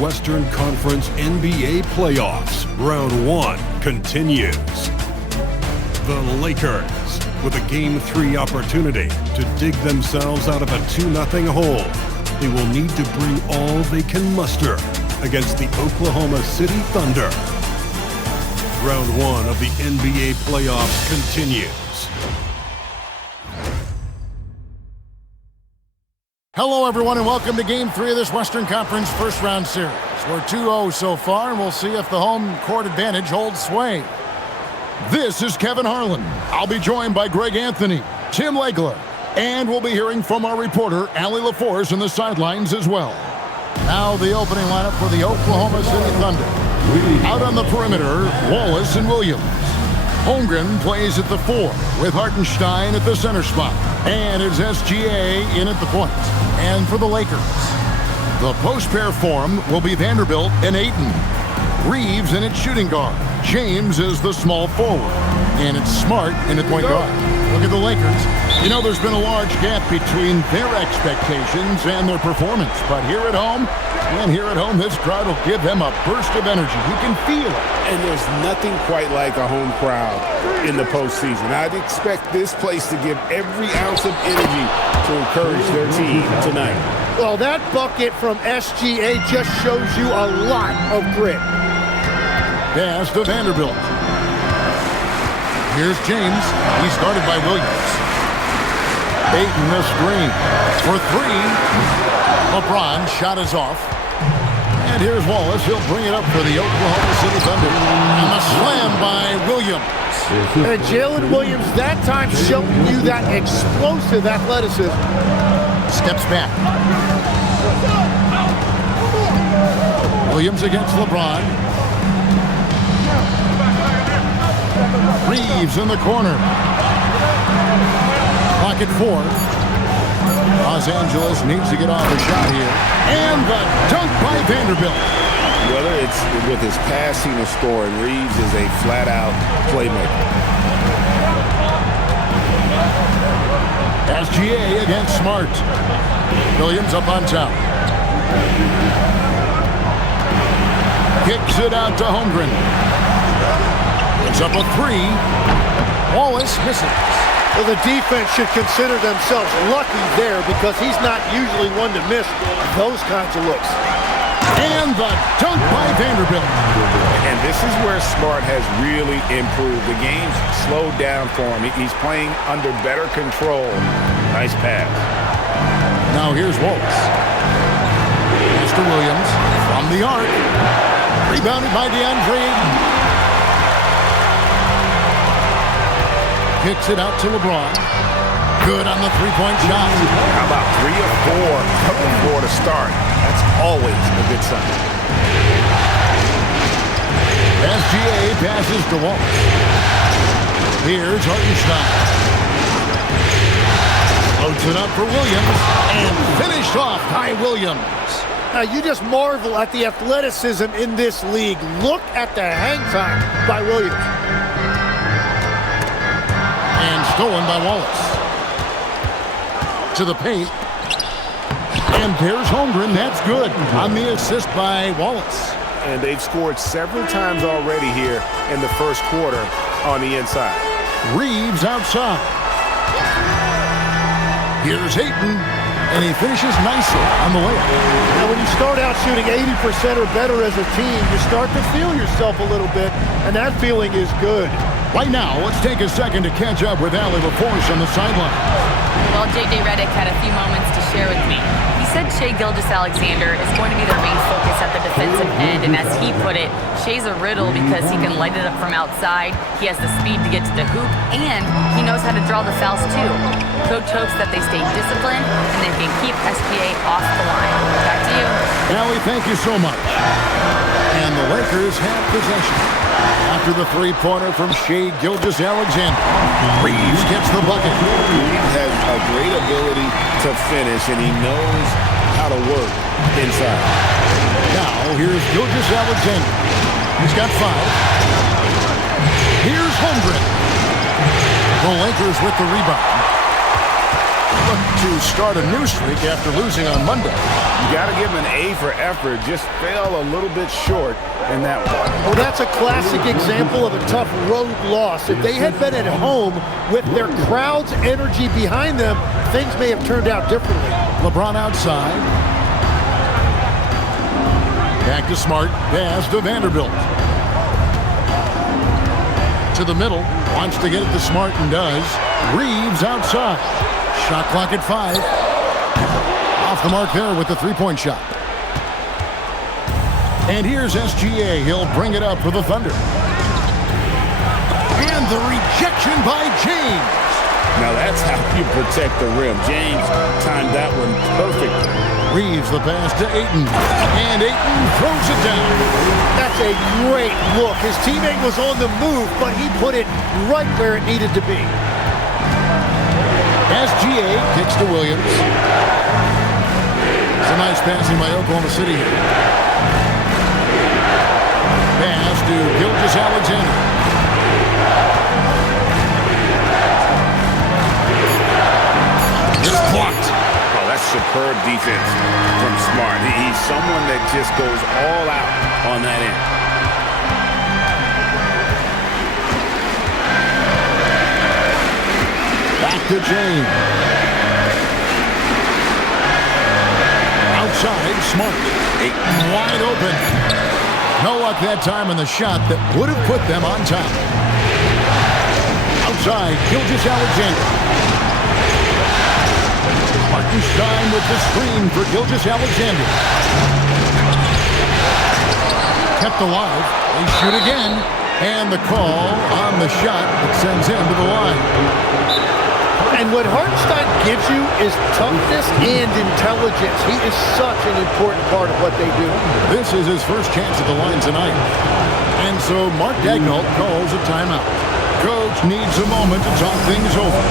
Western Conference NBA playoffs. Round 1 continues. The Lakers, with a Game 3 opportunity to dig themselves out of a 2-0 hole. They will need to bring all they can muster against the Oklahoma City Thunder. Round 1 of the NBA playoffs continues. Hello, everyone, and welcome to Game 3 of this Western Conference first-round series. We're 2-0 so far, and we'll see if the home court advantage holds sway. This is Kevin Harlan. I'll be joined by Greg Anthony, Tim Legler, and we'll be hearing from our reporter, Allie LaForce, in the sidelines as well. Now the opening lineup for the Oklahoma City Thunder. Out on the perimeter, Wallace and Williams. Holmgren plays at the 4, with Hartenstein at the center spot. And it's SGA in at the point. And for the Lakers, the post pair form will be Vanderbilt and Ayton. Reeves in at shooting guard. James is the small forward. And it's Smart in at point guard. Look at the Lakers. You know, there's been a large gap between their expectations and their performance. But here at home, this crowd will give them a burst of energy. You can feel it. And there's nothing quite like a home crowd in the postseason. I'd expect this place to give every ounce of energy to encourage their team tonight. Well, that bucket from SGA just shows you a lot of grit. Pass to Vanderbilt. Here's James. He's guarded by Williams. Ayton the screen for 3. LeBron shot is off. And here's Wallace. He'll bring it up for the Oklahoma City Thunder. And the slam by Williams. And Jalen Williams that time showing you that explosive athleticism. Steps back. Williams against LeBron. Reeves in the corner. Clock at 4. Los Angeles needs to get off a shot here. And the dunk by Vanderbilt. Whether it's with his passing or scoring, Reeves is a flat-out playmaker. SGA against Smart. Williams up on top. Kicks it out to Holmgren. It's up a 3. Wallace misses. Well, the defense should consider themselves lucky there because he's not usually one to miss those kinds of looks. And the dunk by Vanderbilt. And this is where Smart has really improved. The game's slowed down for him. He's playing under better control. Nice pass. Now here's Wallace. Mr. Williams from the arc. Rebounded by DeAndre Ayton. Kicks it out to LeBron. Good on the three-point shot. How about 3 or 4 from the floor to start? That's always a good sign. SGA passes to Wallace. Here's Hartenstein. Loads it up for Williams. And finished off by Williams. Now, you just marvel at the athleticism in this league. Look at the hang time by Williams. And stolen by Wallace. To the paint. And there's Holmgren. That's good on the assist by Wallace. And they've scored several times already here in the first quarter on the inside. Reeves outside. Here's Ayton. And he finishes nicely on the layup. Now, when you start out shooting 80% or better as a team, you start to feel yourself a little bit, and that feeling is good. Right now, let's take a second to catch up with Allie LaForce on the sideline. Well, J.J. Redick had a few moments to share with me. He said Shai Gilgeous-Alexander is going to be their main focus at the defensive end, and as he put it, Shai's a riddle because he can light it up from outside, he has the speed to get to the hoop, and he knows how to draw the fouls too. Coach hopes that they stay disciplined and they can keep SPA off the line. Back to you. Allie, thank you so much. And the Lakers have possession. After the three-pointer from Shai Gilgeous-Alexander. Reeves gets the bucket. Reeves has a great ability to finish, and he knows how to work inside. Now, here's Gilgeous-Alexander. He's got 5. Here's Holmgren. The Lakers with the rebound. The to start a new streak after losing on Monday. You got to give him an A for effort. Just fell a little bit short in that one. Well, that's a classic example of a tough road loss. If they had been at home with their crowd's energy behind them, things may have turned out differently. LeBron outside. Back to Smart. Pass to Vanderbilt. To the middle. Wants to get it to Smart and does. Reeves outside. Shot clock at 5. Off the mark there with the three-point shot. And here's SGA. He'll bring it up for the Thunder. And the rejection by James. Now that's how you protect the rim. James timed that one perfectly. Reeves the pass to Ayton. And Ayton throws it down. That's a great look. His teammate was on the move, but he put it right where it needed to be. SGA kicks to Williams. It's a nice passing by Oklahoma City here. Pass to Gilgeous-Alexander. It's blocked. Oh, that's superb defense from Smart. He's someone that just goes all out on that end. Back to James. Outside, Smart. Wide open. No luck that time on the shot that would have put them on top. Outside, Gilgeous-Alexander. Martenstein with the screen for Gilgeous-Alexander. Kept alive. They shoot again. And the call on the shot that sends him to the line. And what Hartenstein gives you is toughness and intelligence. He is such an important part of what they do. This is his first chance at the line tonight. And so Mark Daigneault calls a timeout. Coach needs a moment to talk things over.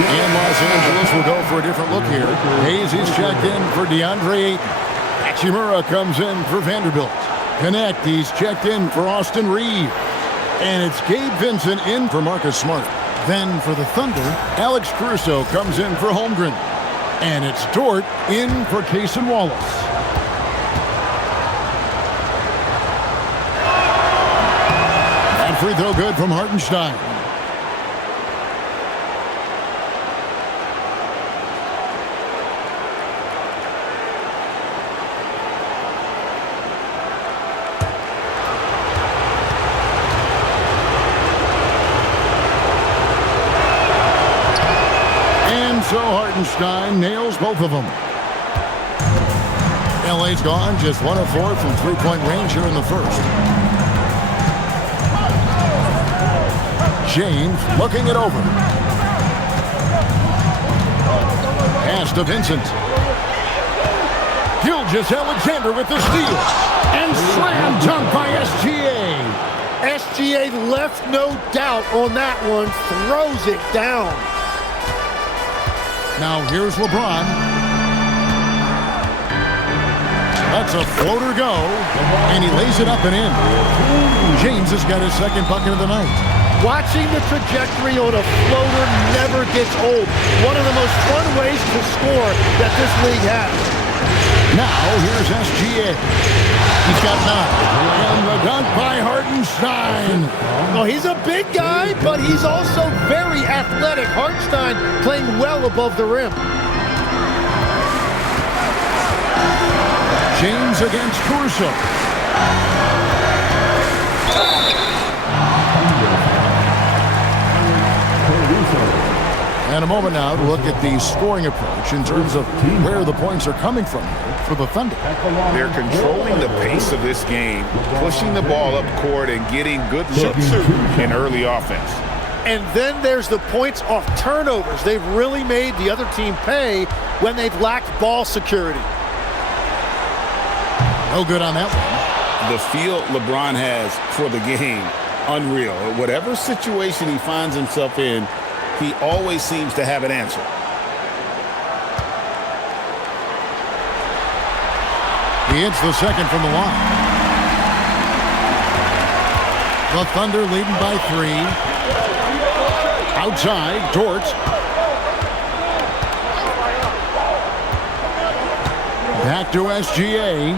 And Los Angeles will go for a different look here. Hayes is checked in for DeAndre Ayton. Hachimura comes in for Vanderbilt. Connect, he's checked in for Austin Reeves. And it's Gabe Vincent in for Marcus Smart. Then for the Thunder, Alex Caruso comes in for Holmgren. And it's Dort in for Cason Wallace. That free throw good from Hartenstein. So Hartenstein nails both of them. LA's gone just 1 of 4 from three-point range here in the first. James looking it over. Pass to Vincent. Gilgeous-Alexander with the steal. And slam dunk by SGA. SGA left no doubt on that one. Throws it down. Now here's LeBron. That's a floater go. And he lays it up and in. James has got his second bucket of the night. Watching the trajectory on a floater never gets old. One of the most fun ways to score that this league has. Now here's SGA. He's got 9. And the dunk by Hartenstein. No, he's a big guy, but he's also very athletic. Hartenstein playing well above the rim. James against Caruso. And a moment now to look at the scoring approach in terms of where the points are coming from for the Thunder. They're controlling the pace of this game, pushing the ball up court and getting good looks in early offense. And then there's the points off turnovers. They've really made the other team pay when they've lacked ball security. No good on that one. The feel LeBron has for the game, unreal. Whatever situation he finds himself in, he always seems to have an answer. He hits the second from the line. The Thunder leading by 3. Outside, Dort. Back to SGA.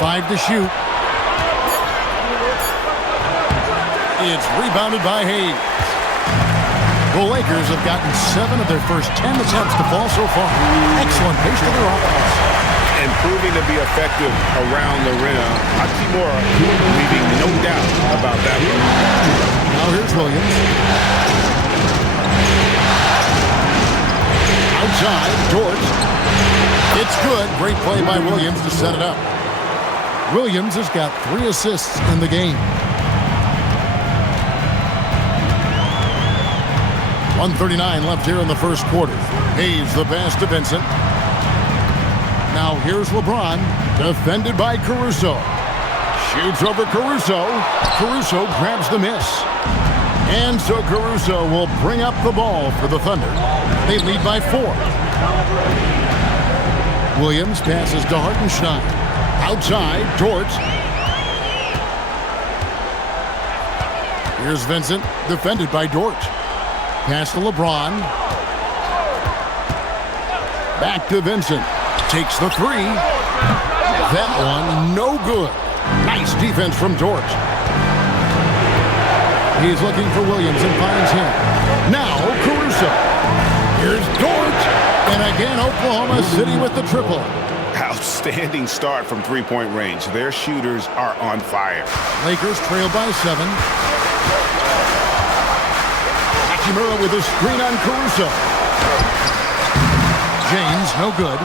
5 to shoot. It's rebounded by Hayes. The Lakers have gotten 7 of their first 10 attempts to fall so far. Excellent pace to their offense. And proving to be effective around the rim. Hachimura leaving no doubt about that one. Now here's Williams. Outside, Dort. It's good. Great play by Williams to set it up. Williams has got 3 assists in the game. 1:39 left here in the first quarter. Hayes the pass to Vincent. Now here's LeBron, defended by Caruso. Shoots over Caruso. Caruso grabs the miss. And so Caruso will bring up the ball for the Thunder. They lead by 4. Williams passes to Hartenstein. Outside, Dort. Here's Vincent, defended by Dort. Pass to LeBron. Back to Vincent. Takes the 3. That one, no good. Nice defense from Dort. He's looking for Williams and finds him. Now, Caruso. Here's Dort. And again, Oklahoma City with the triple. Outstanding start from three-point range. Their shooters are on fire. Lakers trail by 7. Hachimura with a screen on Caruso. James, no good.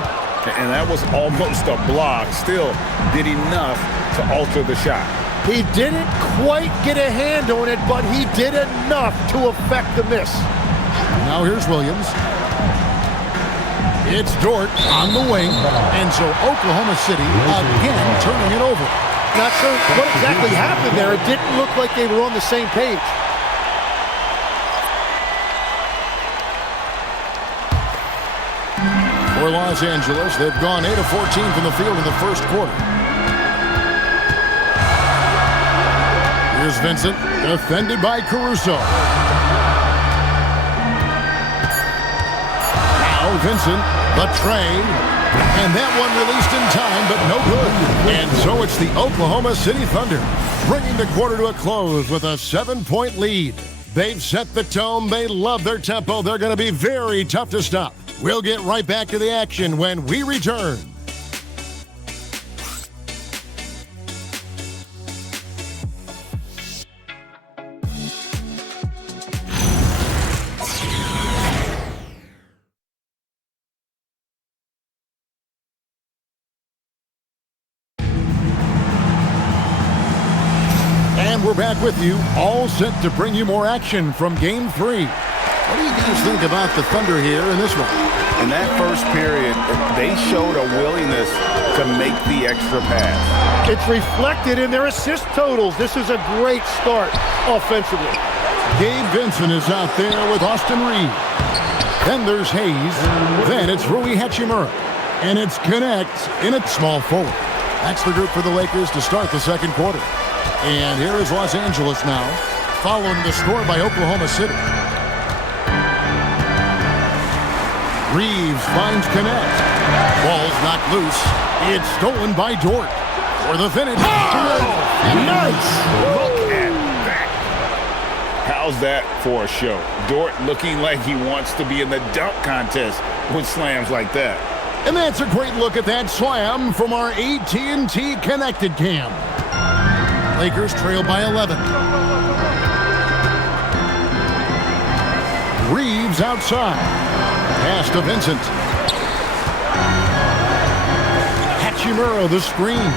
And that was almost a block. Still did enough to alter the shot. He didn't quite get a hand on it, but he did enough to affect the miss. Now here's Williams. It's Dort on the wing. And so Oklahoma City again turning it over. Not sure what exactly happened there. It didn't look like they were on the same page. For Los Angeles, they've gone 8 of 14 from the field in the first quarter. Here's Vincent, defended by Caruso. Now Vincent, the tray, and that one released in time, but no good. And so it's the Oklahoma City Thunder, bringing the quarter to a close with a 7-point lead. They've set the tone. They love their tempo. They're going to be very tough to stop. We'll get right back to the action when we return. And we're back with you, all set to bring you more action from Game 3. What do you guys think about the Thunder here in this one? In that first period, they showed a willingness to make the extra pass. It's reflected in their assist totals. This is a great start offensively. Gabe Vincent is out there with Austin Reed. Then there's Hayes. Then it's Rui Hachimura. And it's Connect in at small forward. That's the group for the Lakers to start the second quarter. And here is Los Angeles now, following the score by Oklahoma City. Reeves finds connect. Ball's knocked loose. It's stolen by Dort. For the finish. Oh! Nice! Look at that. How's that for a show? Dort looking like he wants to be in the dunk contest with slams like that. And that's a great look at that slam from our AT&T Connected Cam. Lakers trail by 11. Reeves outside. Pass to Vincent. Hachimura the screen.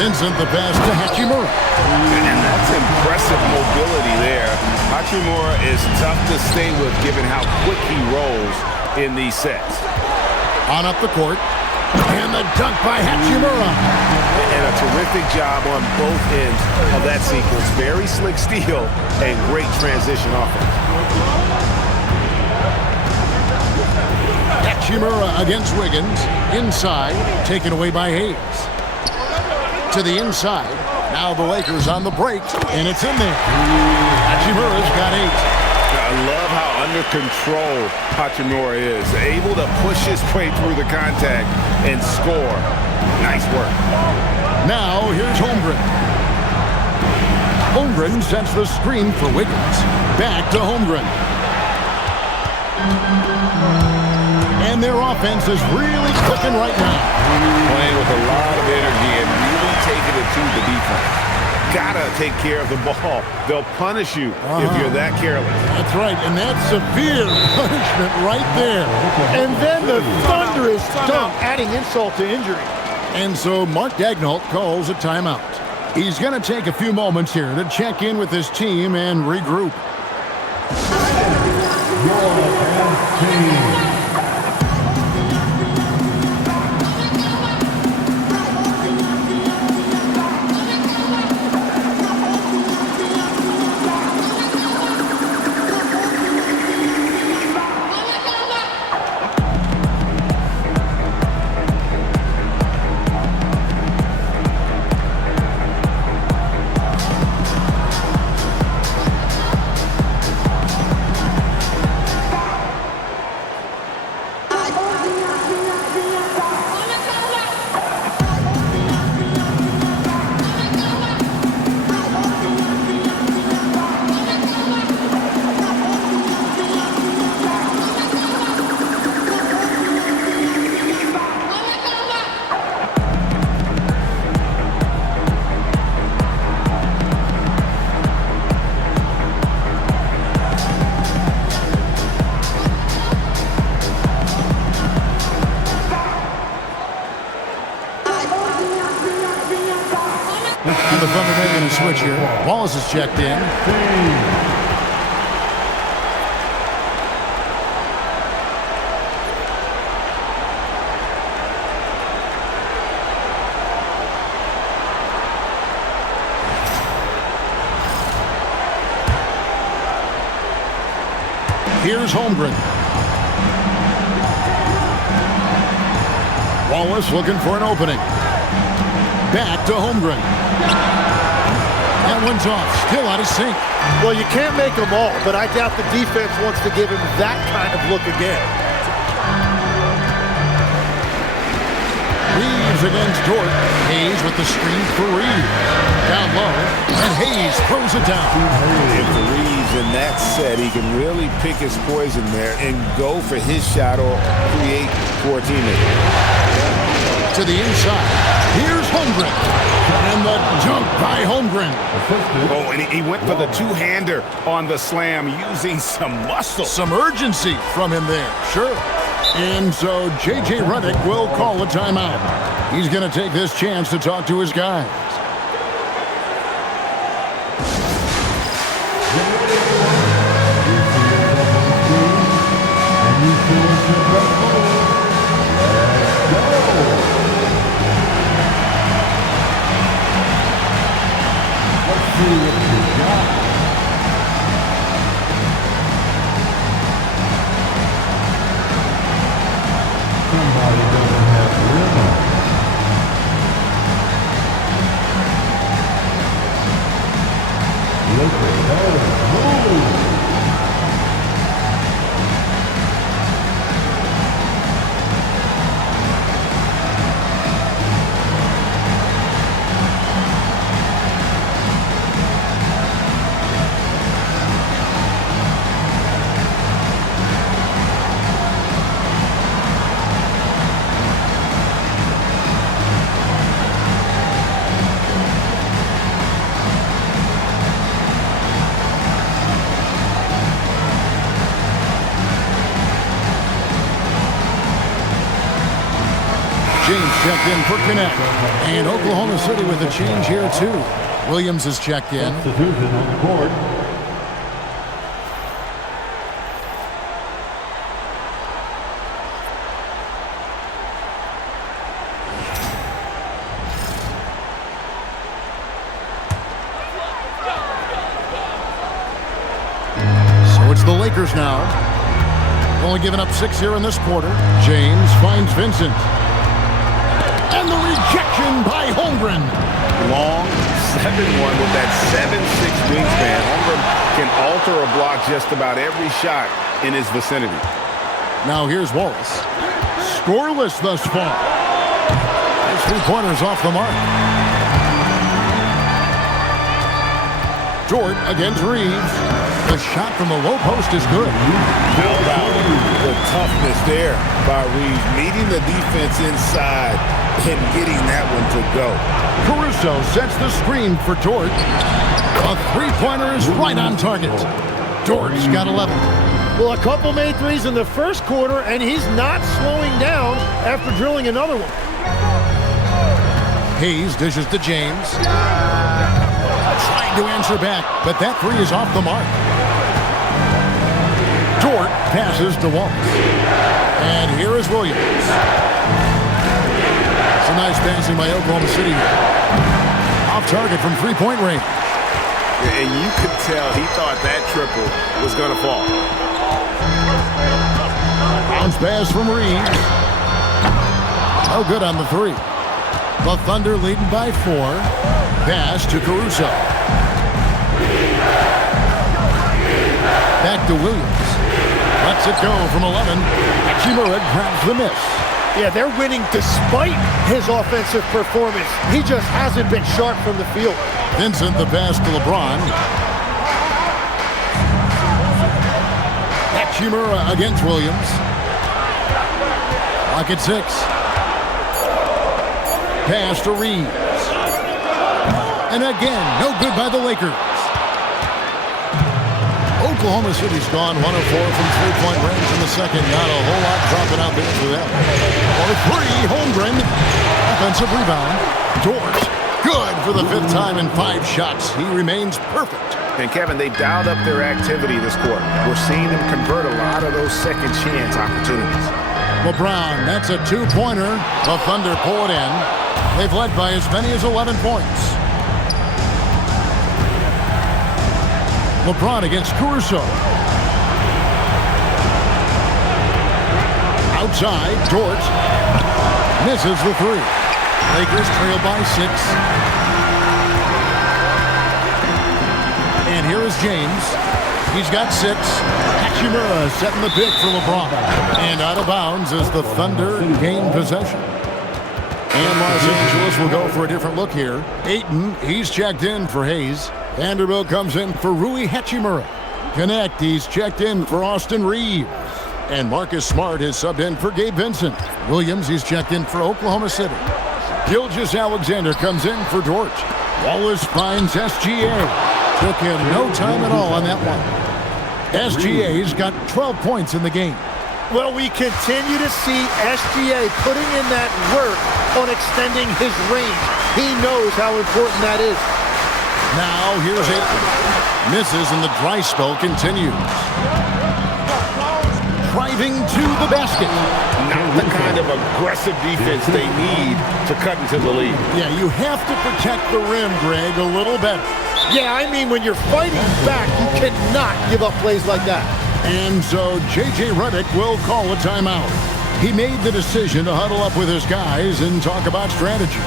Vincent the pass to Hachimura. And that's impressive mobility there. Hachimura is tough to stay with given how quick he rolls in these sets. On up the court. And the dunk by Hachimura. And a terrific job on both ends of that sequence. Very slick steal and great transition offense. Hachimura against Wiggins. Inside. Taken away by Hayes. To the inside. Now the Lakers on the break. And it's in there. Hachimura's got 8. I love how under control Hachimura is. Able to push his way through the contact and score. Nice work. Now here's Holmgren. Holmgren sets the screen for Wiggins. Back to Holmgren. And their offense is really clicking right now. Playing with a lot of energy and really taking it to the defense. Gotta take care of the ball. They'll punish you if you're that careless. That's right, and that's severe punishment right there. And then the thunderous dunk, adding insult to injury. And so Mark Daigneault calls a timeout. He's going to take a few moments here to check in with his team and regroup. The Thunder making a switch here. Wallace is checked in. Here's Holmgren. Wallace looking for an opening. Back to Holmgren. That one's off. Still out of sync. Well, you can't make them all, but I doubt the defense wants to give him that kind of look again. Reeves against Dort. Hayes with the screen for Reeves. Down low, and Hayes throws it down. If Reeves in that set, he can really pick his poison there and go for his shot or create for a teammate. To the inside. Here's Holmgren. And the dunk by Holmgren. Oh, and he went for the two-hander on the slam using some muscle. Some urgency from him there. Sure. And so J.J. Redick will call a timeout. He's going to take this chance to talk to his guys. checked in for Connect. And Oklahoma City with a change here, too. Williams is checked in. Substitution on the court. So it's the Lakers now. Only giving up 6 here in this quarter. James finds Vincent. And the rejection by Holmgren. Long 7-1 with that 7'6" wingspan. Holmgren can alter a block just about every shot in his vicinity. Now here's Wallace. Scoreless thus far. His 3-pointers off the mark. Dort against Reeves. The shot from the low post is good. How about the toughness there by Reeves, meeting the defense inside and getting that one to go. Caruso sets the screen for Dort. A 3-pointer is right on target. Dort's got 11. Well, a couple made threes in the first quarter, and he's not slowing down after drilling another one. Hayes dishes to James. Trying to answer back, but that 3 is off the mark. Dort passes to Wallace. And here is Williams. It's a nice passing by Oklahoma City. Off target from 3-point range. And you could tell he thought that triple was going to fall. Bounce pass from Reeves. No good on the 3. The Thunder leading by 4. Pass to Caruso. Back to Williams. Lets it go from 11. Hachimura grabs the miss. Yeah, they're winning despite his offensive performance. He just hasn't been sharp from the field. Vincent the pass to LeBron. Hachimura against Williams. Lock at 6. Pass to Reeves. And again, no good by the Lakers. Oklahoma City's gone 1 of 4 from 3-point range in the second. Not a whole lot dropping out there for them. For 3, Holmgren. Offensive rebound. Dort. Good for the 5th time in 5 shots. He remains perfect. And Kevin, they've dialed up their activity this quarter. We're seeing them convert a lot of those second chance opportunities. LeBron, that's a 2-pointer. The Thunder pull it in. They've led by as many as 11 points. LeBron against Caruso. Outside, Dort misses the 3. Lakers trail by 6. And here is James. He's got 6. Hachimura setting the pick for LeBron. And out of bounds as the Thunder gain possession. And Los Angeles will go for a different look here. Ayton, he's checked in for Hayes. Vanderbilt comes in for Rui Hachimura. Connect, he's checked in for Austin Reeves. And Marcus Smart is subbed in for Gabe Vincent. Williams, he's checked in for Oklahoma City. Gilgeous-Alexander comes in for Dort. Wallace finds SGA. Took him no time at all on that one. SGA's got 12 points in the game. Well, we continue to see SGA putting in that work on extending his range. He knows how important that is. Now, here's Ayton. Misses and the dry spell continues. Driving to the basket. Not the kind of aggressive defense they need to cut into the lead. Yeah, you have to protect the rim, Greg, a little better. Yeah, I mean, when you're fighting back, you cannot give up plays like that. And so J.J. Redick will call a timeout. He made the decision to huddle up with his guys and talk about strategy.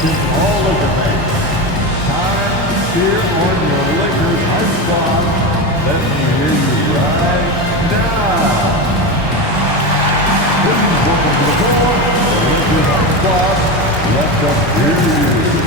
All Laker fans, time to cheer on your Lakers high squad. Let me hear you right now. Please welcome to the floor, the Lakers high squad. Let them hear you.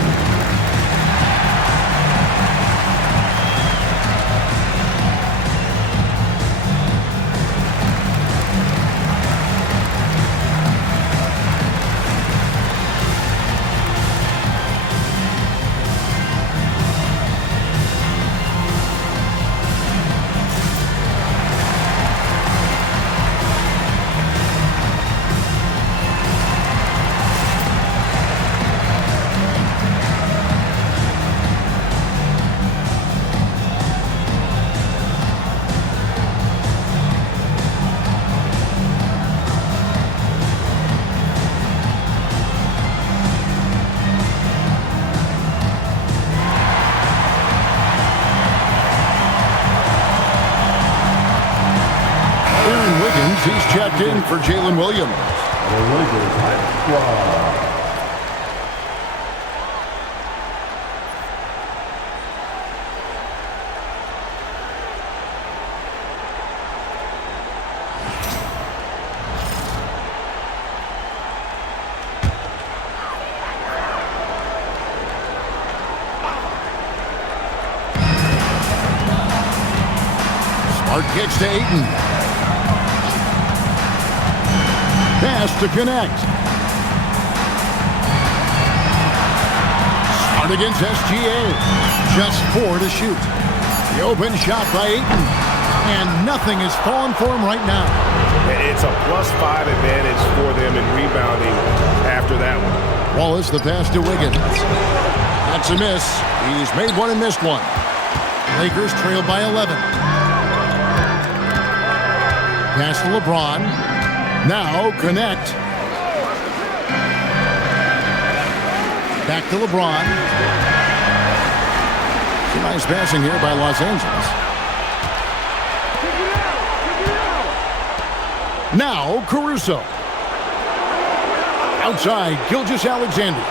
checked in for Jalen Williams. The Lakers high squad. Smart kicks to Ayton. Pass to connect. Smart against SGA. Just 4 to shoot. The open shot by Ayton. And nothing is falling for him right now. It's a +5 advantage for them in rebounding after that one. Wallace, the pass to Wiggins. That's a miss. He's made one and missed one. Lakers trail by 11. Pass to LeBron. Now connect. Back to LeBron. Some nice passing here by Los Angeles. Now Caruso. Outside, Gilgeous-Alexander.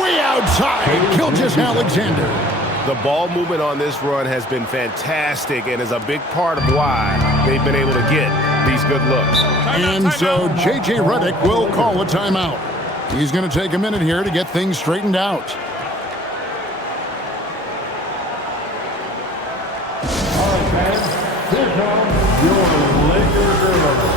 Way outside, Gilgeous-Alexander. The ball movement on this run has been fantastic and is a big part of why they've been able to get these good looks. And so J.J. Redick will call a timeout. He's going to take a minute here to get things straightened out. All right, fans, here comes your Lakers early.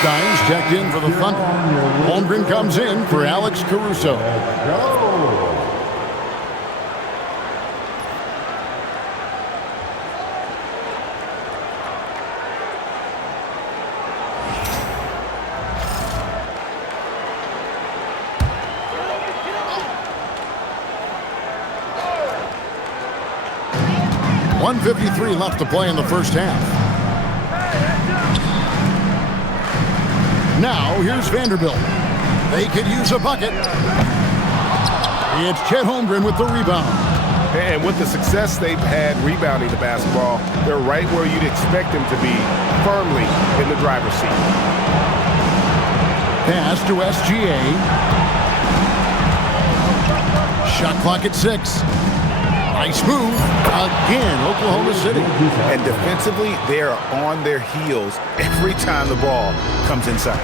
Stein's checked in for the Thunder. Holmgren comes in for Alex Caruso. Go! 1:53 left to play in the first half. Now, here's Vanderbilt. They could use a bucket. It's Chet Holmgren with the rebound. And with the success they've had rebounding the basketball, they're right where you'd expect them to be, firmly in the driver's seat. Pass to SGA. Shot clock at 6. Nice move. Again, Oklahoma City. And defensively, they are on their heels every time the ball comes inside.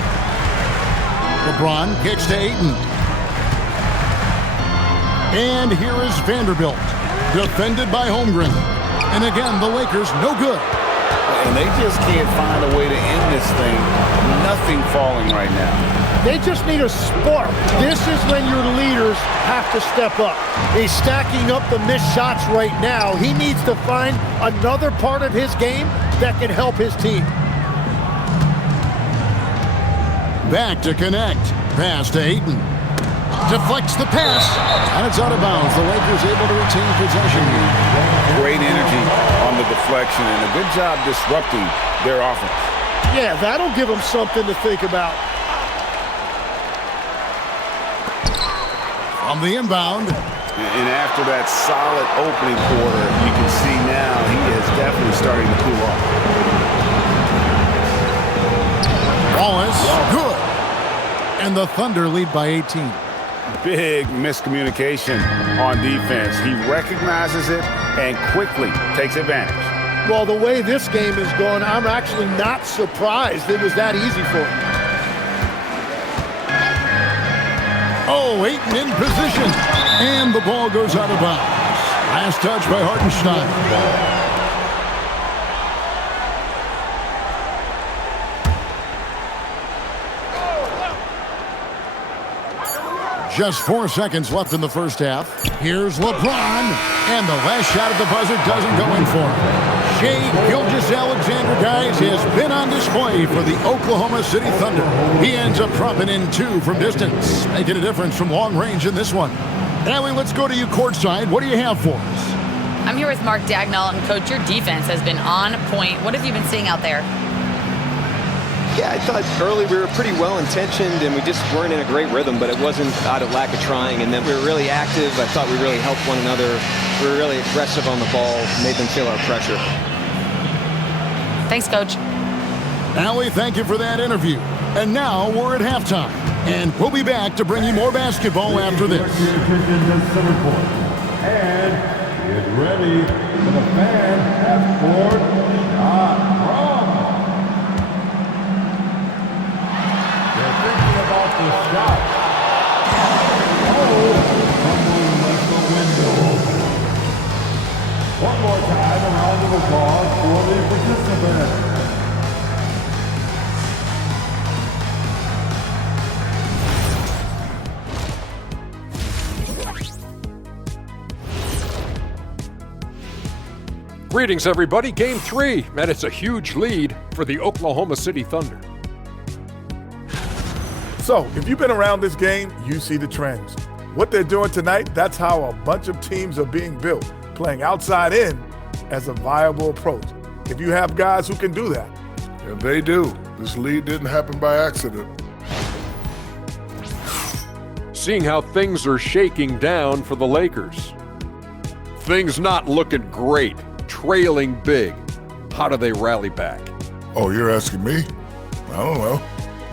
LeBron kicks to Ayton. And here is Vanderbilt, defended by Holmgren. And again, the Lakers no good. And they just can't find a way to end this thing. Nothing falling right now. They just need a spark. This is when your leaders have to step up. He's stacking up the missed shots right now. He needs to find another part of his game that can help his team. Back to connect. Pass to Ayton. Deflects the pass. And it's out of bounds. The Lakers able to retain possession. Great energy on the deflection and a good job disrupting their offense. Yeah, that'll give them something to think about. On the inbound. And after that solid opening quarter, you can see now he is definitely starting to cool off. Wallace, good. And the Thunder lead by 18. Big miscommunication on defense. He recognizes it, and quickly takes advantage. Well, the way this game is going, I'm actually not surprised it was that easy for him. Oh, Ayton in position. And the ball goes out of bounds. Last touch by Hartenstein. Just 4 seconds left in the first half. Here's LeBron. And the last shot at the buzzer doesn't go in for him. Shai Gilgeous-Alexander, guys, has been on display for the Oklahoma City Thunder. He ends up dropping in 2 from distance, making a difference from long range in this one. Allie, let's go to you courtside. What do you have for us? I'm here with Mark Dagnall, and Coach, your defense has been on point. What have you been seeing out there? Yeah, I thought early we were pretty well-intentioned, and we just weren't in a great rhythm, but it wasn't out of lack of trying. And then we were really active. I thought we really helped one another. We were really aggressive on the ball, made them feel our pressure. Thanks, Coach. Allie, thank you for that interview. And now we're at halftime. And we'll be back to bring you more basketball after this. And get ready for the fan half-court shot from. They're thinking about the shot. Oh, someone left the window open. One more time, a round of applause for the participants. Greetings, everybody. Game 3, and it's a huge lead for the Oklahoma City Thunder. So, if you've been around this game, you see the trends. What they're doing tonight, that's how a bunch of teams are being built, playing outside in as a viable approach. If you have guys who can do that. And they do. This lead didn't happen by accident. Seeing how things are shaking down for the Lakers. Things not looking great. Trailing big. How do they rally back? Oh, you're asking me? I don't know.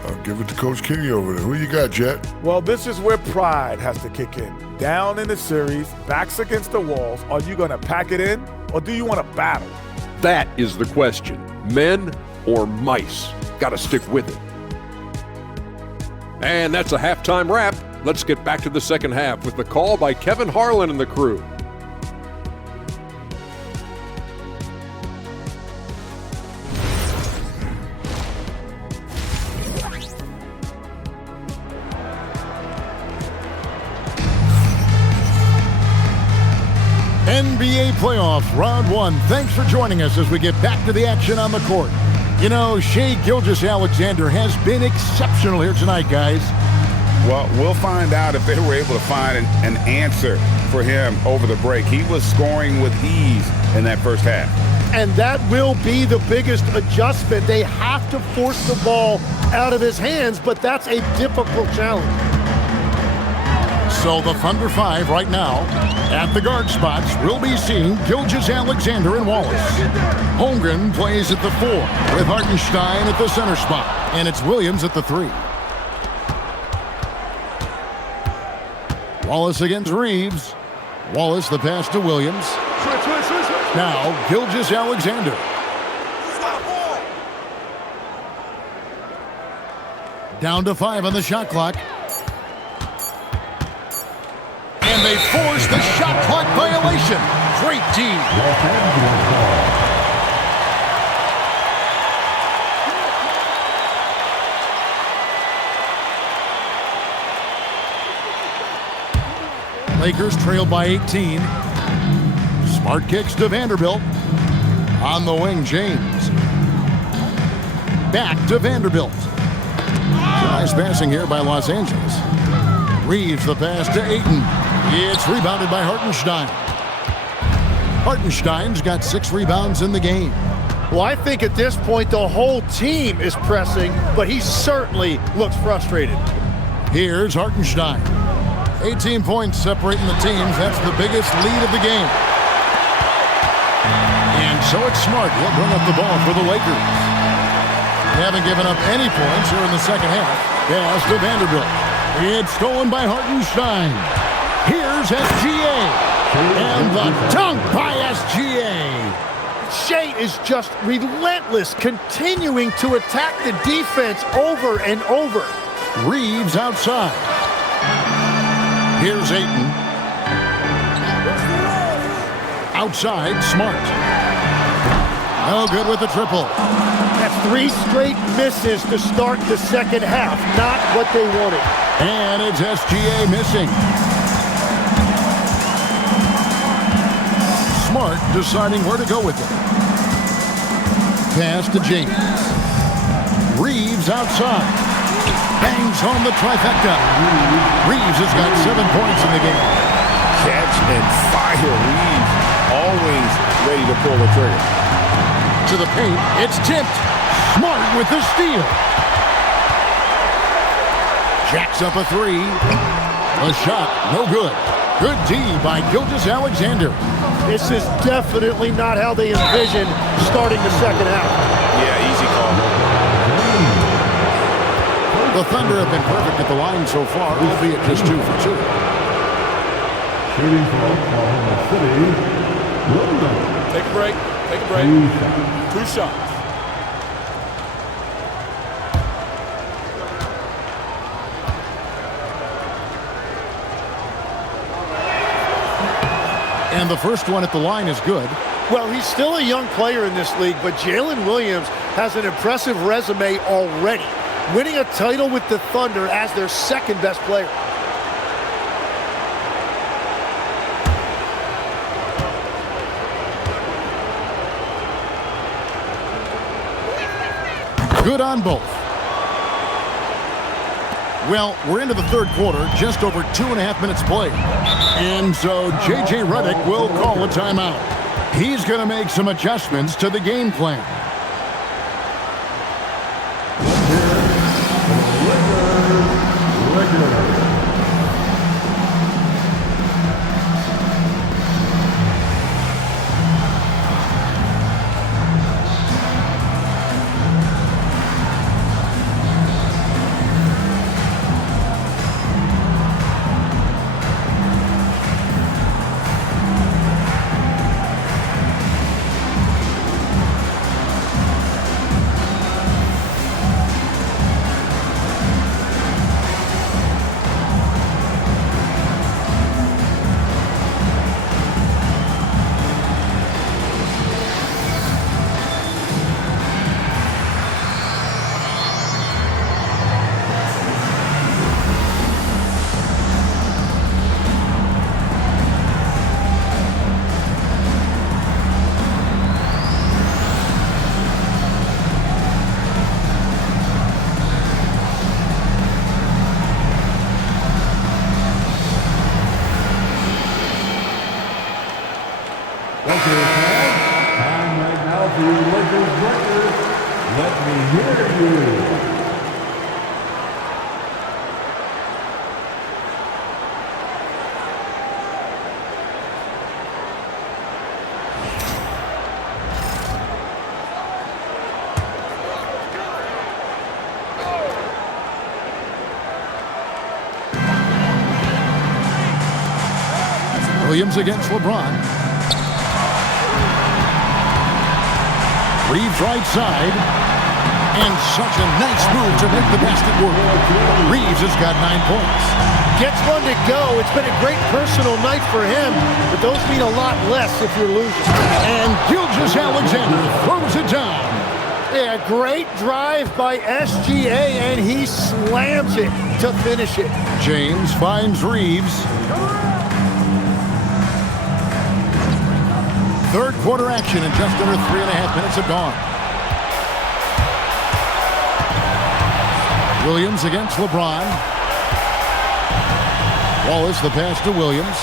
I'll give it to Coach Kenny over there. Who you got, Jet? Well, this is where pride has to kick in. Down in the series, backs against the walls. Are you going to pack it in, or do you want to battle? That is the question. Men or mice? Got to stick with it. And that's a halftime wrap. Let's get back to the second half with the call by Kevin Harlan and the crew. NBA playoffs, round 1. Thanks for joining us as we get back to the action on the court. You know, Shai Gilgeous-Alexander has been exceptional here tonight, guys. Well, we'll find out if they were able to find an answer for him over the break. He was scoring with ease in that first half. And that will be the biggest adjustment. They have to force the ball out of his hands, but that's a difficult challenge. So the Thunder 5 right now. At the guard spots, we'll be seeing Gilgeous-Alexander and Wallace. Holmgren plays at the 4 with Hartenstein at the center spot. And it's Williams at the 3. Wallace against Reeves. Wallace the pass to Williams. Now Gilgeous-Alexander. Down to 5 on the shot clock. And they force the shot clock violation. Great D. Lakers trail by 18. Smart kicks to Vanderbilt. On the wing, James. Back to Vanderbilt. Nice passing here by Los Angeles. Reeves the pass to Ayton. It's rebounded by Hartenstein. Hartenstein's got 6 rebounds in the game. Well, I think at this point the whole team is pressing, but he certainly looks frustrated. Here's Hartenstein. 18 points separating the teams. That's the biggest lead of the game. And so it's Smart. He'll bring up the ball for the Lakers. They haven't given up any points here in the second half. Pass to Vanderbilt. It's stolen by Hartenstein. Here's SGA. And the dunk by SGA. Shea is just relentless, continuing to attack the defense over and over. Reeves outside. Here's Ayton. Outside, Smart. No good with the triple. That's 3 straight misses to start the second half. Not what they wanted. And it's SGA missing. Smart deciding where to go with it. Pass to James. Reeves outside. Bangs home the trifecta. Reeves has got 7 points in the game. Catch and fire. Reeves always ready to pull the trigger. To the paint, it's tipped. Smart with the steal. Jacks up a 3. A shot, no good. Good D by Gilgeous-Alexander. This is definitely not how they envisioned starting the second half. Yeah, easy call. The Thunder have been perfect at the line so far, albeit just 2 for 2. Shooting for Oklahoma City, Williams. Take a break. Take a break. 2 shots. And the first one at the line is good. Well, he's still a young player in this league, but Jalen Williams has an impressive resume already, winning a title with the Thunder as their second best player. Good on both. Well, we're into the third quarter, just over 2.5 minutes played. And so J.J. Redick will call a timeout. He's going to make some adjustments to the game plan. Time right now for your Lakers record. Let me hear you. Williams against LeBron. Reeves right side. And such a nice move to make the basket work. Reeves has got 9 points. Gets one to go. It's been a great personal night for him, but those mean a lot less if you're losing. And Gilgeous-Alexander throws it down. Yeah, great drive by SGA, and he slams it to finish it. James finds Reeves. Third quarter action, and just under 3.5 minutes have gone. Williams against LeBron. Wallace, the pass to Williams.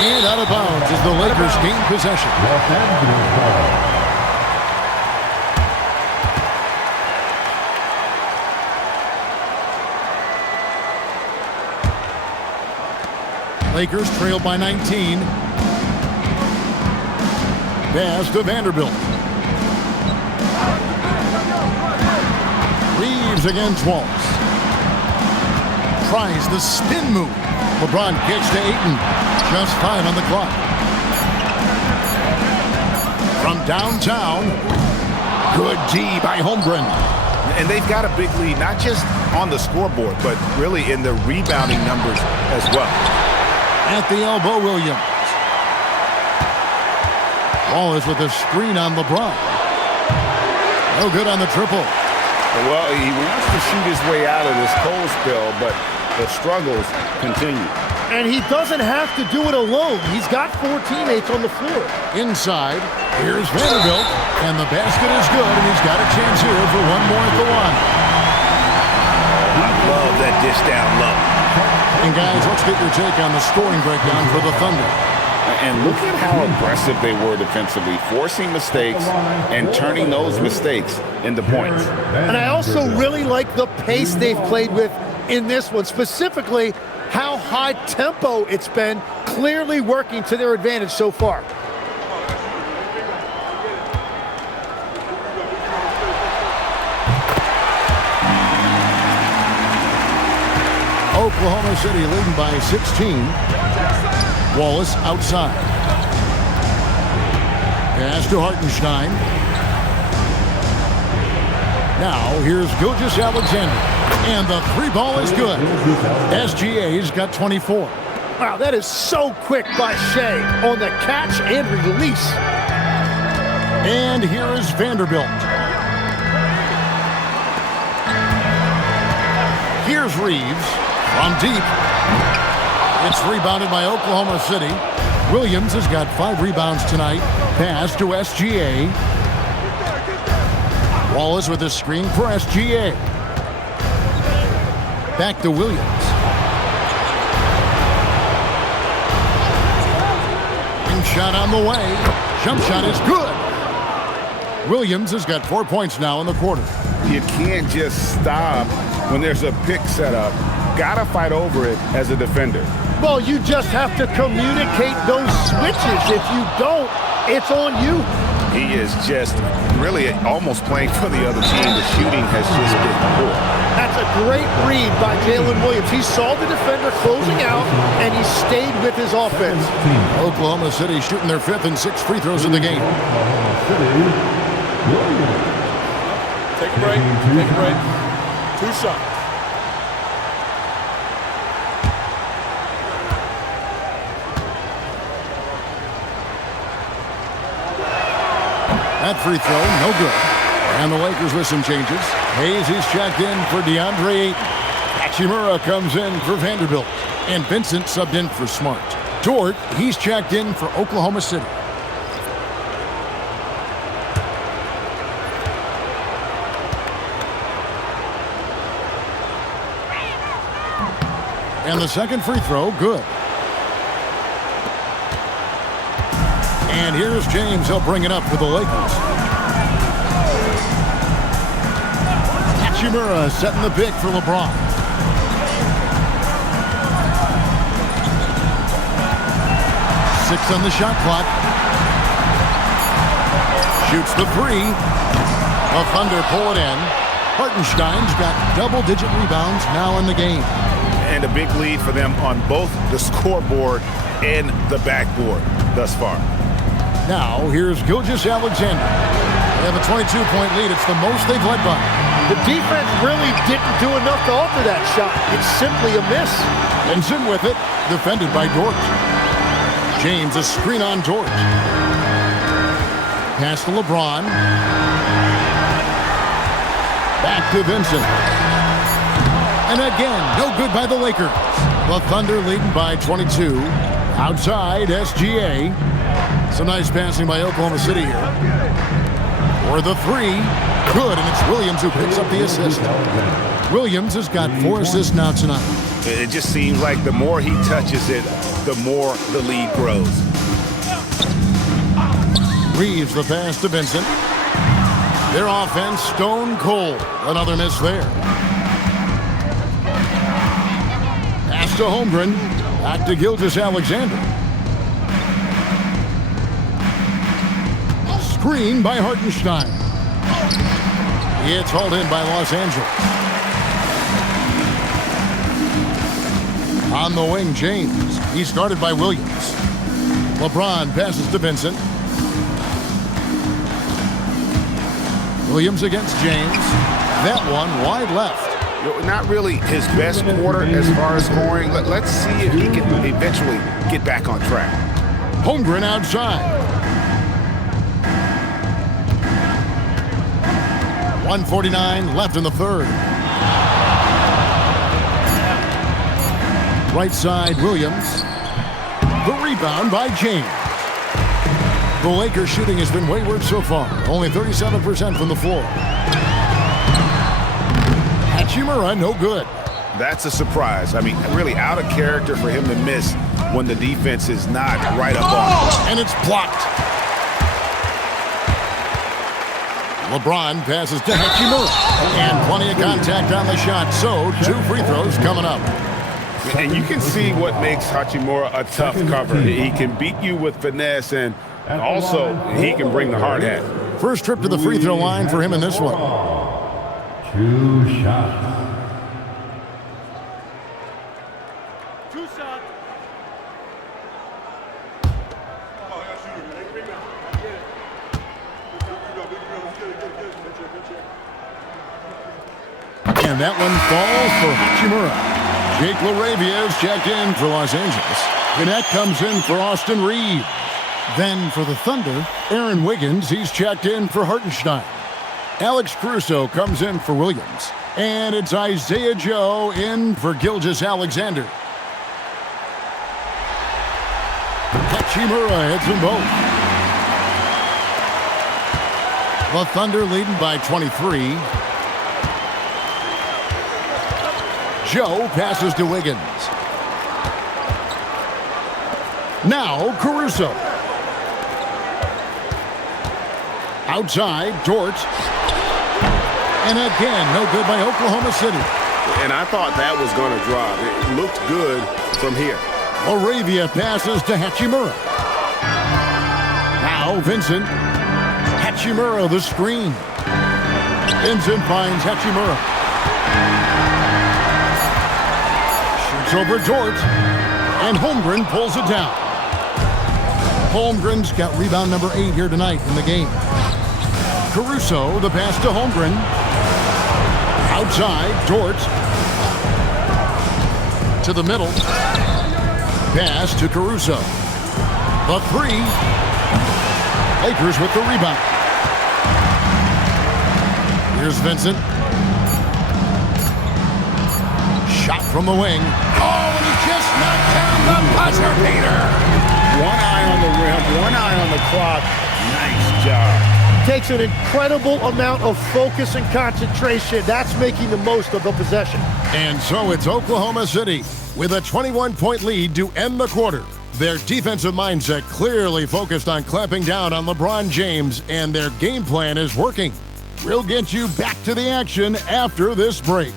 And out of bounds as the Lakers gain possession. Lakers trail by 19. Pass to Vanderbilt. Reeves against Walsh. tries the spin move. LeBron kicks to Ayton. Just 5 on the clock. From downtown, good D by Holmgren. And they've got a big lead, not just on the scoreboard, but really in the rebounding numbers as well. At the elbow, Williams. Wallace with a screen on LeBron. No good on the triple. Well, he wants to shoot his way out of this cold spell, but the struggles continue. And he doesn't have to do it alone. He's got 4 teammates on the floor. Inside, here's Vanderbilt, and the basket is good, and he's got a chance here for one more at the line. I love that dish down low. And guys, let's get your take on the scoring breakdown for the Thunder. And look at how aggressive they were defensively, forcing mistakes and turning those mistakes into points. And I also really like the pace they've played with in this one, specifically how high tempo it's been, clearly working to their advantage so far. Oklahoma City leading by 16. Wallace outside. Pass to Hartenstein. Now here's Gilgeous-Alexander. And the 3 ball is good. SGA's got 24. Wow, that is so quick by Shea on the catch and release. And here is Vanderbilt. Here's Reeves from deep. It's rebounded by Oklahoma City. Williams has got 5 rebounds tonight. Pass to SGA. Wallace with a screen for SGA. Back to Williams. Ring shot on the way. Jump shot is good. Williams has got 4 points now in the quarter. You can't just stop when there's a pick set up. Gotta fight over it as a defender. Well, you just have to communicate those switches. If you don't, it's on you. He is just really almost playing for the other team. The shooting has just been poor. That's a great read by Jalen Williams. He saw the defender closing out, and he stayed with his offense. Oklahoma City shooting their 5th and 6th free throws in the game. Take a break. Take a break. 2 shots. That free throw, no good. And the Lakers with some changes. Hayes is checked in for DeAndre Ayton. Hachimura comes in for Vanderbilt. And Vincent subbed in for Smart. Dort, he's checked in for Oklahoma City. And the second free throw, good. And here's James. He'll bring it up for the Lakers. Hachimura setting the pick for LeBron. Six on the shot clock. Shoots the 3. The Thunder pull it in. Hartenstein's got double-digit rebounds now in the game. And a big lead for them on both the scoreboard and the backboard thus far. Now, here's Gilgeous-Alexander. They have a 22-point lead. It's the most they've led by. The defense really didn't do enough to alter that shot. It's simply a miss. Benson with it, defended by Dort. James, a screen on Dort. Pass to LeBron. Back to Vincent. And again, no good by the Lakers. The Thunder leading by 22. Outside, SGA. Some nice passing by Oklahoma City here. For the 3. Good, and it's Williams who picks up the assist. Williams has got 4 assists now tonight. It just seems like the more he touches it, the more the lead grows. Reeves the pass to Vincent. Their offense stone cold. Another miss there. Pass to Holmgren. Back to Gilgeous-Alexander. Screen by Hartenstein. It's hauled in by Los Angeles. On the wing, James. He's guarded by Williams. LeBron passes to Vincent. Williams against James. That one wide left. Not really his best quarter as far as scoring. Let's see if he can eventually get back on track. Holmgren outside. 1:49 left in the third. Right side, Williams. The rebound by James. The Lakers' shooting has been wayward so far. Only 37% from the floor. Hachimura, no good. That's a surprise. I mean, really out of character for him to miss when the defense is not right up on him. And it's blocked. LeBron passes to Hachimura. And plenty of contact on the shot. So, 2 free throws coming up. And you can see what makes Hachimura a tough cover. He can beat you with finesse, and also he can bring the hard hat. First trip to the free throw line for him in this one. 2 shots. And that one falls for Hachimura. Jake LaRavia is checked in for Los Angeles. Gannett comes in for Austin Reeves. Then for the Thunder, Aaron Wiggins, he's checked in for Hartenstein. Alex Caruso comes in for Williams. And it's Isaiah Joe in for Gilgeous-Alexander. Hachimura hits them both. The Thunder leading by 23. Joe passes to Wiggins. Now Caruso. Outside, Dort. And again, no good by Oklahoma City. And I thought that was going to drop. It looked good from here. LaRavia passes to Hachimura. Now Vincent. Hachimura the screen. Vincent finds Hachimura. Over Dort, and Holmgren pulls it down. Holmgren's got rebound number 8 here tonight in the game. Caruso, the pass to Holmgren. Outside, Dort. To the middle. Pass to Caruso. The 3. Lakers with the rebound. Here's Vincent. Shot from the wing. Oh, and he just knocked down the buzzer beater. One eye on the rim, one eye on the clock. Nice job. Takes an incredible amount of focus and concentration. That's making the most of the possession. And so it's Oklahoma City with a 21-point lead to end the quarter. Their defensive mindset clearly focused on clamping down on LeBron James, and their game plan is working. We'll get you back to the action after this break.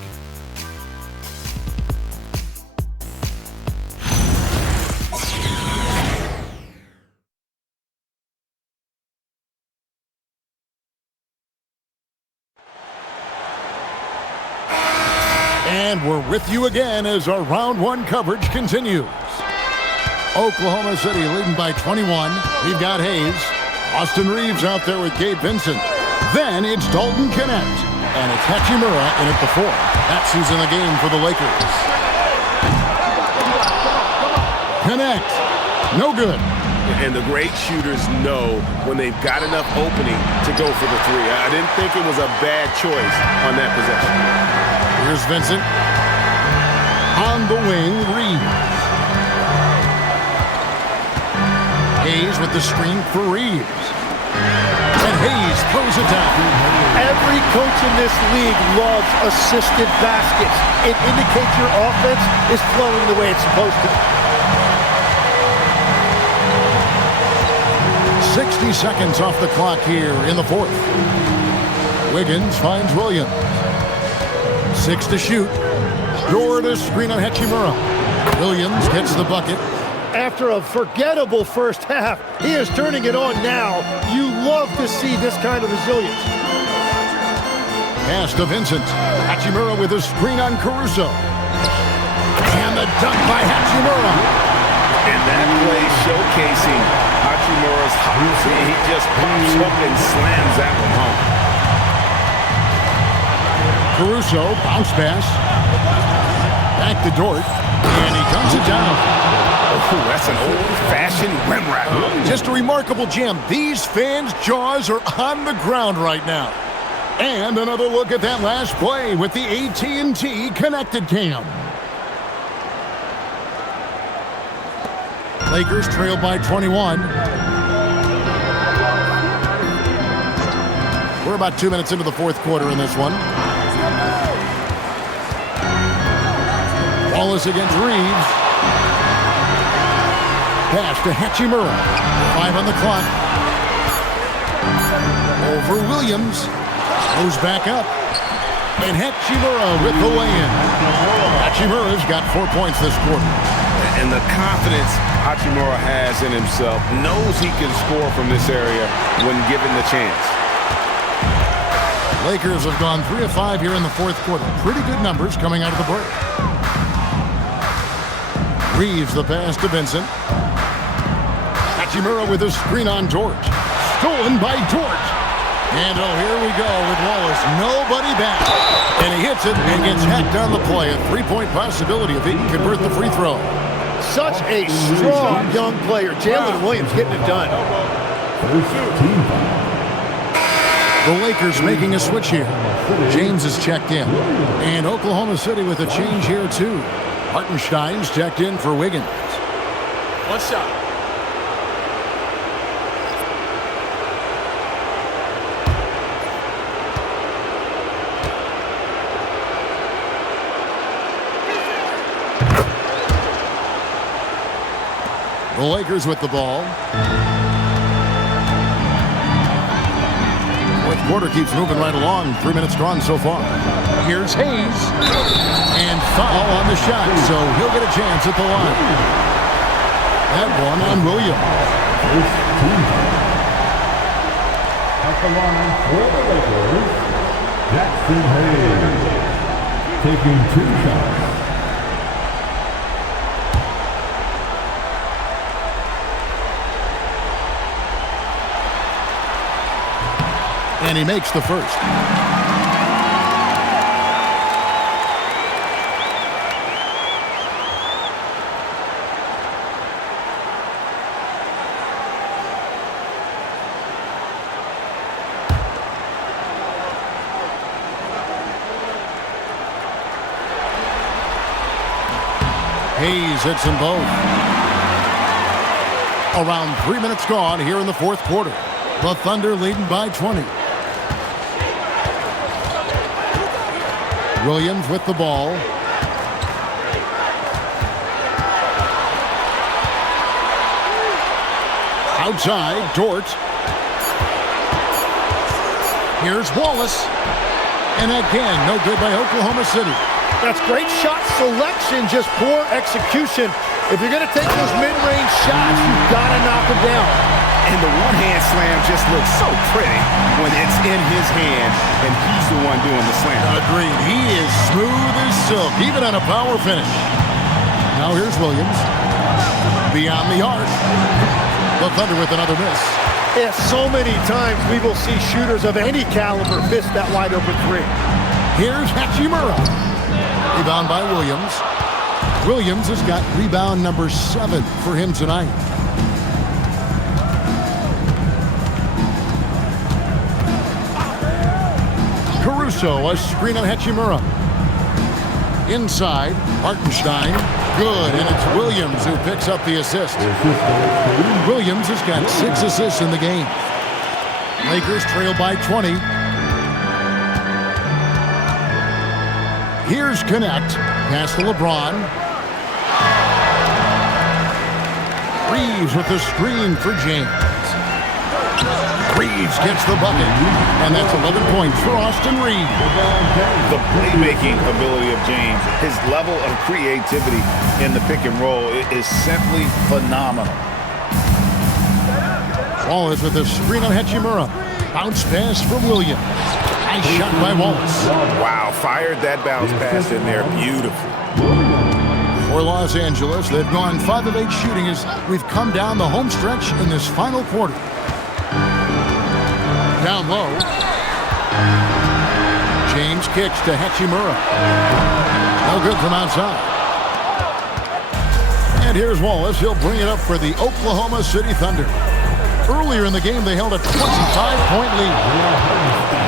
And we're with you again as our round 1 coverage continues. Oklahoma City leading by 21. We've got Hayes. Austin Reeves out there with Gabe Vincent. Then it's Dalton Gannett. And it's Hachimura in at the 4. That's who's in the game for the Lakers. Gannett. No good. And the great shooters know when they've got enough opening to go for the 3. I didn't think it was a bad choice on that possession. Here's Vincent. On the wing, Reeves. Hayes with the screen for Reeves. And Hayes throws it down. Every coach in this league loves assisted baskets. It indicates your offense is flowing the way it's supposed to. 60 seconds off the clock here in the 4th. Wiggins finds Williams. 6 to shoot. Dort to screen on Hachimura. Williams gets the bucket. After a forgettable first half, he is turning it on now. You love to see this kind of resilience. Pass to Vincent. Hachimura with a screen on Caruso. And And the dunk by Hachimura. And that play showcasing Hachimura's hops. He just pops up and slams that one home. Caruso, bounce pass. Back to Dort. And he comes it down. Oh, that's an old-fashioned rim wrap. Just a remarkable jam. These fans' jaws are on the ground right now. And another look at that last play with the AT&T connected cam. Lakers trail by 21. We're about 2 minutes into the fourth quarter in this one. Wallace against Reeves. Pass to Hachimura. 5 on the clock. Over Williams. Goes back up. And Hachimura with the lay-in. Hachimura's got 4 points this quarter. And the confidence Hachimura has in himself, knows he can score from this area when given the chance. Lakers have gone 3 of 5 here in the fourth quarter. Pretty good numbers coming out of the break. Reeves the pass to Vincent. Hachimura with a screen on Dort. Stolen by Dort. And oh, here we go with Wallace. Nobody back. And he hits it and gets hacked on the play. A 3-point possibility if he can convert the free throw. Such a strong young player. Jalen Williams getting it done. The Lakers making a switch here. James is checked in. And Oklahoma City with a change here too. Hartenstein's checked in for Wiggins. One shot. The Lakers with the ball. Fourth quarter keeps moving right along. 3 minutes gone so far. Here's Hayes. And foul on the shot, so he'll get a chance at the line. That one on Williams. At the line for the Lakers, Jackson Hayes. Taking 2 shots. And he makes the first. Hayes hits them both. Around 3 minutes gone here in the fourth quarter. The Thunder leading by 20. Williams with the ball. Outside, Dort. Here's Wallace. And again, no good by Oklahoma City. That's great shot selection, just poor execution. If you're going to take those mid-range shots, you've got to knock them down. And the one-hand slam just looks so pretty when it's in his hand and he's the one doing the slam. Agreed. He is smooth as silk, even on a power finish. Now here's Williams. Beyond the arc. The Thunder with another miss. Yeah, so many times we will see shooters of any caliber miss that wide open three. Here's Hachimura. Rebound by Williams. Williams has got rebound number 7 for him tonight. Caruso, a screen on Hachimura. Inside, Hartenstein. Good, and it's Williams who picks up the assist. Williams has got 6 assists in the game. Lakers trail by 20. Here's Connect. Pass to LeBron. Reeves with the screen for James. Reeves gets the bucket. And that's 11 points for Austin Reeves. The playmaking ability of James, his level of creativity in the pick and roll is simply phenomenal. Wallace with the screen on Hachimura. Bounce pass from Williams. Nice shot by Wallace. Wow, fired that bounce pass in there beautifully. For Los Angeles, they've gone 5 of 8 shooting as we've come down the home stretch in this final quarter. Down low. James kicks to Hachimura. No good from outside. And here's Wallace. He'll bring it up for the Oklahoma City Thunder. Earlier in the game, they held a 25-point lead.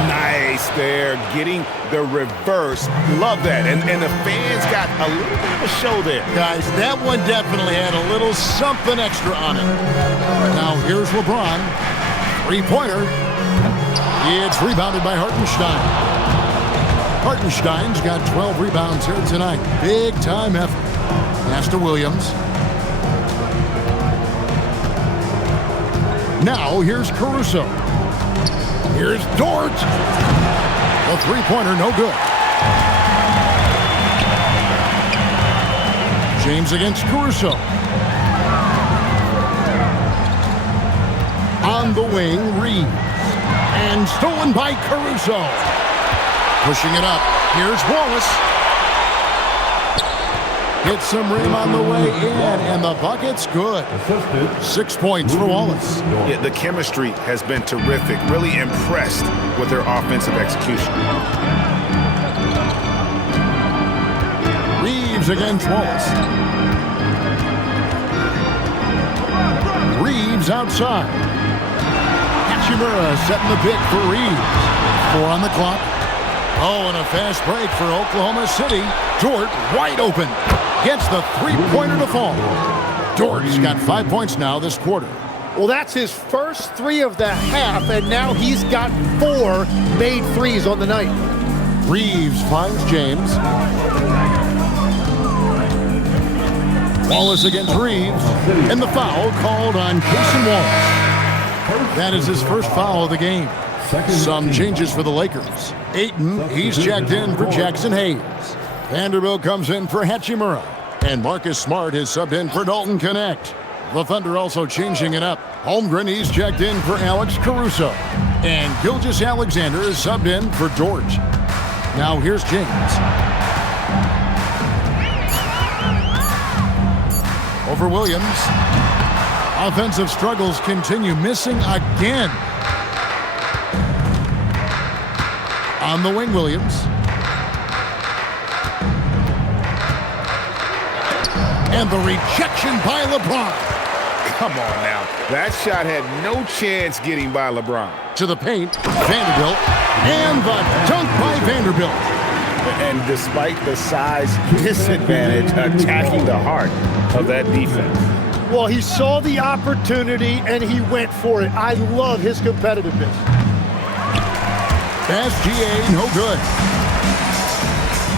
Nice there, getting the reverse. Love that. And the fans got a little bit of a show there. Guys, that one definitely had a little something extra on it. Now here's LeBron. Three-pointer. It's rebounded by Hartenstein. Hartenstein's got 12 rebounds here tonight. Big-time effort. Pass to Williams. Now here's Caruso. Here's Dort. The three-pointer, no good. James against Caruso. On the wing, Reeves. And stolen by Caruso. Pushing it up. Here's Wallace. Gets some rim on the way in, and the bucket's good. 6 points for Wallace. Yeah, the chemistry has been terrific. Really impressed with their offensive execution. Reeves against Wallace. Reeves outside. Hachimura setting the pick for Reeves. 4 on the clock. Oh, and a fast break for Oklahoma City. Dort wide open. Gets the three-pointer to fall. Dort's got 5 points now this quarter. Well, that's his first 3 of the half, and now he's got 4 made threes on the night. Reeves finds James. Wallace against Reeves. And the foul called on Jayson Wallace. That is his first foul of the game. Some changes for the Lakers. Ayton, he's checked in for Jackson Hayes. Vanderbilt comes in for Hachimura. And Marcus Smart is subbed in for Dalton Connect. The Thunder also changing it up. Holmgren, he's checked in for Alex Caruso. And Gilgeous-Alexander is subbed in for Dort. Now here's James. Over Williams. Offensive struggles continue. Missing again. On the wing, Williams. And the rejection by LeBron. Come on now. That shot had no chance getting by LeBron. To the paint, Vanderbilt. And the dunk by Vanderbilt. And despite the size disadvantage, attacking the heart of that defense. Well, he saw the opportunity and he went for it. I love his competitiveness. Pass GA, no good.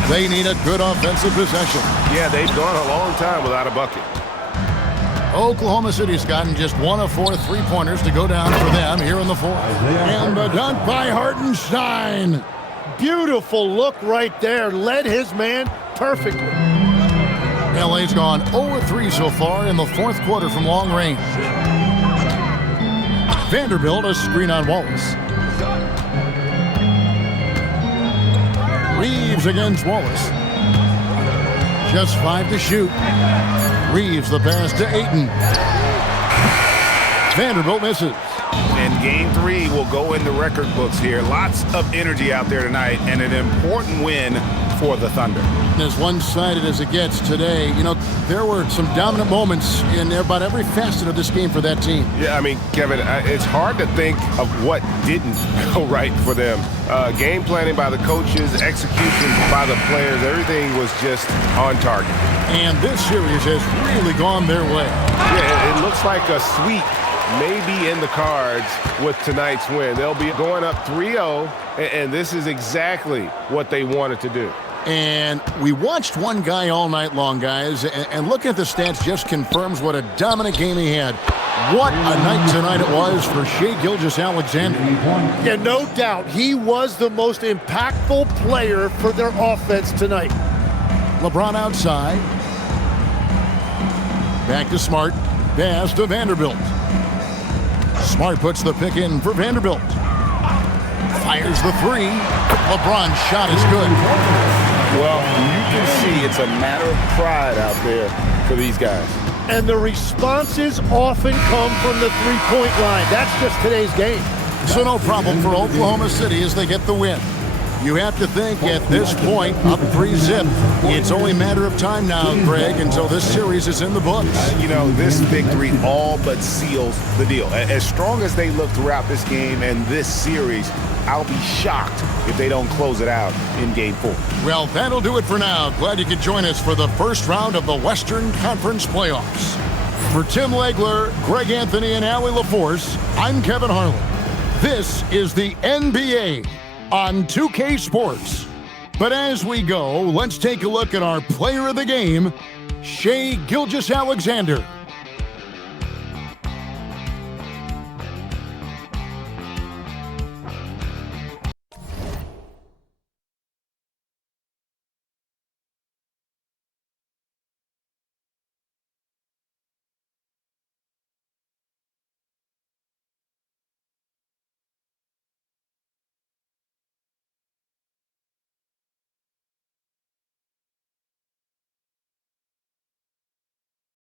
They need a good offensive possession. Yeah, they've gone a long time without a bucket. Oklahoma City's gotten just 1 of 4 three-pointers to go down for them here in the fourth. And the dunk by Hartenstein. Beautiful look right there. Led his man perfectly. LA's gone 0-3 so far in the fourth quarter from long range. Vanderbilt, a screen on Wallace. Reeves against Wallace. Just 5 to shoot. Reeves the pass to Ayton. Vanderbilt misses. And game 3 will go in the record books here. Lots of energy out there tonight and an important win for the Thunder. As one-sided as it gets today, you know, there were some dominant moments in about every facet of this game for that team. Yeah, I mean, Kevin, it's hard to think of what didn't go right for them. Game planning by the coaches, execution by the players, everything was just on target. And this series has really gone their way. Yeah, it looks like a sweep may be in the cards with tonight's win. They'll be going up 3-0, and this is exactly what they wanted to do. And we watched one guy all night long, guys, and looking at the stats just confirms what a dominant game he had. What a night tonight it was for Shai Gilgeous-Alexander. Yeah, no doubt. He was the most impactful player for their offense tonight. LeBron outside. Back to Smart. Pass to Vanderbilt. Smart puts the pick in for Vanderbilt. Fires the 3. LeBron's shot is good. Well, you can see it's a matter of pride out there for these guys. And the responses often come from the three-point line. That's just today's game. So no problem for Oklahoma City as they get the win. You have to think at this point, up 3-zip. It's only a matter of time now, Greg, until this series is in the books. You know, this victory all but seals the deal. As strong as they look throughout this game and this series, I'll be shocked if they don't close it out in Game 4. Well, that'll do it for now. Glad you could join us for the first round of the Western Conference Playoffs. For Tim Legler, Greg Anthony, and Allie LaForce, I'm Kevin Harlan. This is the NBA on 2K Sports. But as we go, let's take a look at our player of the game, Shai Gilgeous-Alexander.